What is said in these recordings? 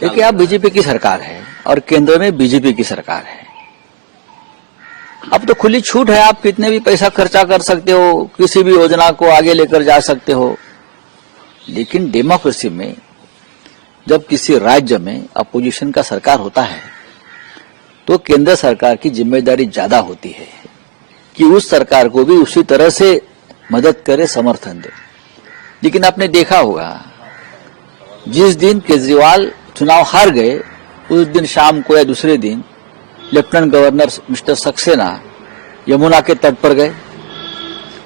देखिए, अब बीजेपी की सरकार है और केंद्र में बीजेपी की सरकार है। अब तो खुली छूट है, आप कितने भी पैसा खर्चा कर सकते हो, किसी भी योजना को आगे लेकर जा सकते हो। लेकिन डेमोक्रेसी में जब किसी राज्य में अपोजिशन का सरकार होता है तो केंद्र सरकार की जिम्मेदारी ज्यादा होती है कि उस सरकार को भी उसी तरह से मदद करे, समर्थन दे। लेकिन आपने देखा होगा, जिस दिन केजरीवाल चुनाव हार गए उस दिन शाम को या दूसरे दिन lieutenant governor mister Saxena Yamuna के तट पर गए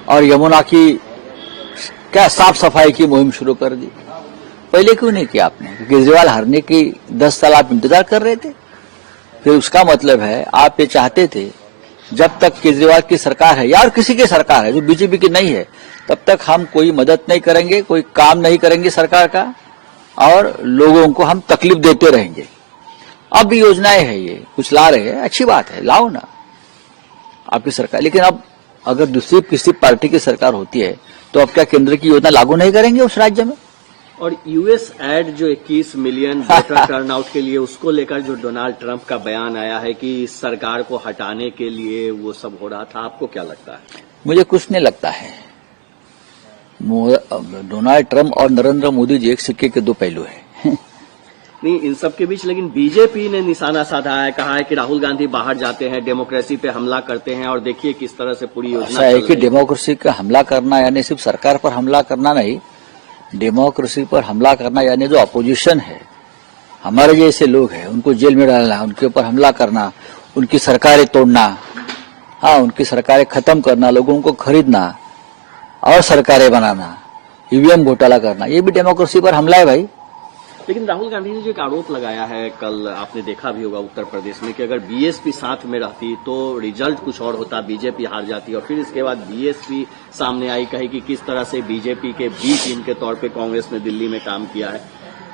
और यमुना की क्या साफ सफाई की मुहिम शुरू कर दी। पहले क्यों नहीं किया आपने? केजरीवाल हारने की 10 साल आप इंतजार कर रहे थे। फिर उसका मतलब है आप ये चाहते थे जब तक केजरीवाल की सरकार है या और किसी की सरकार है जो बीजेपी की नहीं है, तब तक हम कोई मदद नहीं करेंगे, कोई काम नहीं करेंगे सरकार का और लोगों को हम तकलीफ देते रहेंगे। अब भी योजनाएं है, ये कुछ ला रहे हैं, अच्छी बात है, लाओ ना आपकी सरकार। लेकिन अब अगर दूसरी किसी पार्टी की सरकार होती है तो अब क्या केंद्र की योजना लागू नहीं करेंगे उस राज्य में? और यूएस एड जो 21 मिलियन वोटर टर्नआउट के लिए, उसको लेकर जो डोनाल्ड ट्रंप का बयान आया है कि सरकार को हटाने के लिए वो सब हो रहा था, आपको क्या लगता है? मुझे कुछ नहीं लगता है। डोनाल्ड ट्रंप और नरेंद्र मोदी जी एक सिक्के के दो पहलू हैं। नहीं, इन सब के बीच लेकिन बीजेपी ने निशाना साधा है, कहा है कि राहुल गांधी बाहर जाते हैं, डेमोक्रेसी पे हमला करते हैं और देखिए किस तरह से पूरी योजना ऐसा है कि डेमोक्रेसी का हमला करना यानी सिर्फ सरकार पर हमला करना नहीं, डेमोक्रेसी पर हमला करना यानी जो अपोजिशन है, हमारे जैसे लोग हैं, उनको जेल में डालना, उनके ऊपर हमला करना, उनकी सरकारें तोड़ना, हाँ, उनकी सरकारें खत्म करना, लोगों को खरीदना और सरकारें बनाना, ईवीएम घोटाला करना, ये भी डेमोक्रेसी पर हमला है भाई। लेकिन राहुल गांधी ने जो एक आरोप लगाया है, कल आपने देखा भी होगा उत्तर प्रदेश में, कि अगर बीएसपी साथ में रहती तो रिजल्ट कुछ और होता, बीजेपी हार जाती। और फिर इसके बाद बीएसपी सामने आई, कही कि किस तरह से बीजेपी के बी टीम के तौर पे कांग्रेस ने दिल्ली में काम किया है।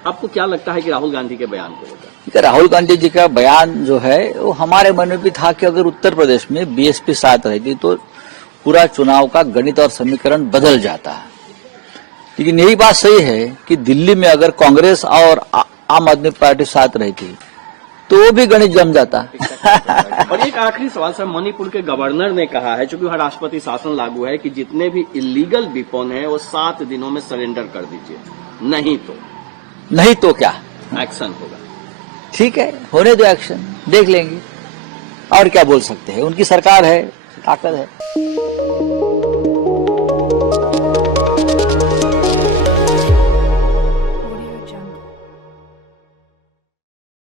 आपको क्या लगता है कि राहुल गांधी के बयान को लेकर? राहुल गांधी जी का बयान जो है वो हमारे मन में भी था कि अगर उत्तर प्रदेश में बीएसपी साथ रहती तो पूरा चुनाव का गणित और समीकरण बदल जाता। लेकिन यही बात सही है कि दिल्ली में अगर कांग्रेस और आम आदमी पार्टी साथ रहती तो वो भी गणित जम जाता। और एक आखिरी सवाल सर, मणिपुर के गवर्नर ने कहा है, चूंकि वहां राष्ट्रपति शासन लागू है, कि जितने भी इलीगल वेपन है वो 7 दिनों में सरेंडर कर दीजिए, नहीं तो क्या एक्शन होगा। ठीक है, होने दो एक्शन, देख लेंगे और क्या बोल सकते हैं, उनकी सरकार है, ताकत है।